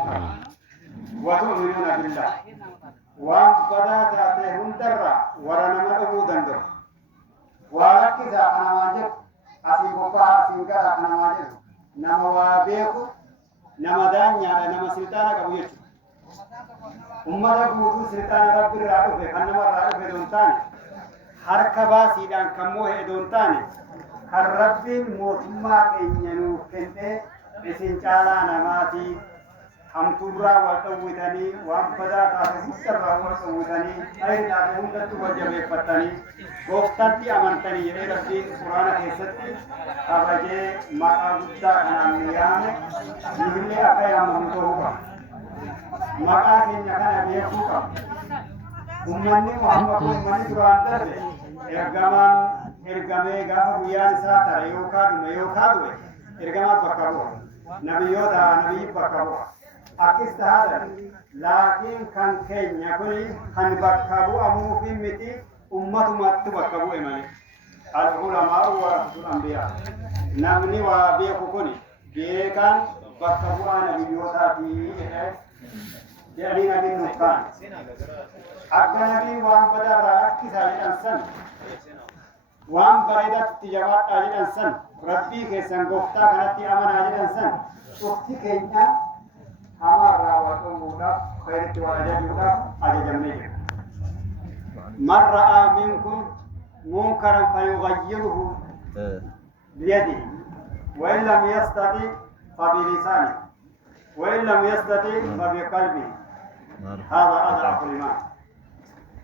المنكر وتؤمنون بالله وان بدات اتهم درا ورنا مدبو دندو وركزا انا ماجد اسيبوكا اسينكا انا ماجد نما وابيكو نما دانيا نما سلطانا كبيت ummata guutuu sirxaana rabbi irraa dhufe kan nama irraa dhufe doon taane harka baasiidhaan kan moo'e doon taane kan rabbiin mootummaa keenya nuuf kennee isin caalaa namaatii hamtuurraa wal dhowwitanii waan badaa taate hunda wal dhowwitanii ayri taate hundatti wal jabeeffattanii gooftatti amantanii jedhee rabbiin quraana keessatti kabajee maqaa guddaa kanaan nu yaame nuhillee akka yaamamu ta'uu qaba. maqaa keenya kana beekuu qaba. Ummanni Muhammad ummanni duraan darbe ergamee gaafa guyyaan isaa tare yookaan du'e ergamaa bakka bu'a. Nabiyyi bakka bu'a. Akkis taatan laakiin kan keenya kuni kan bakka bu'amuuf miti ummatumatti bakka bu'e malee. Al-ulamaa warasatul anbiyaa. Namni waa beeku kuni beekan bakka bu'aa nabiyyootaati jedhee jadi nabi Nuhkan. Akka nabi waan badaa rakkisaa jedhan san waan bareedatti jabaadhaa jedhan san rabbii keessan gooftaa kanatti amanaa jedhan san dhufti keenya hamaarraa wal dhowwuudhaaf khayritti wal ajajuudhaaf ajajamnee jira. Man ra'aa minkum munkaran falyughayyirhu biyadihi wa in lam yastati fa bilisanihi وإن لم يستطع فبقلبه هذا أضعف الإيمان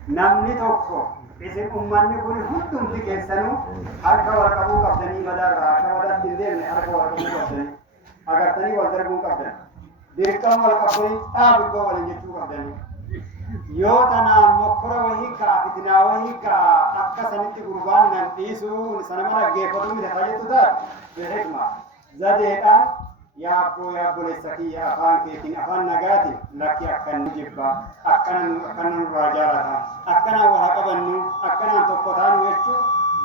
نمني توكو إذن أمني كل هدوم في كيسانو حركة ورقبو قبضني مدار حركة ودات دلدل حركة ورقبو قبضني أغرتني والدربو قبضني ديركم والقبضني تابقو والنجتو قبضني يوتنا مكرا وهيكا فتنا وهيكا أكا سنتي قربان ننتيسو سنمنا جيفتو متفاجتو تات بحكمة زاديتا يا أبو لسكي يا أخان كيتين أخان نجاتي لكي أكن نجيبا أكن راجالها أكن وهكذا أكن تقطعن ويشو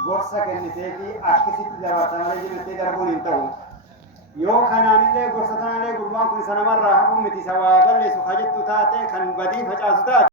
غرسة كنيسة أكسيت دارتنا لجنة تدربون إنتو يو خناني له غرسة تنا له قربان كل سنة مرة هم متي سوا قال لي سخاجت تاتي خن بدي فجأة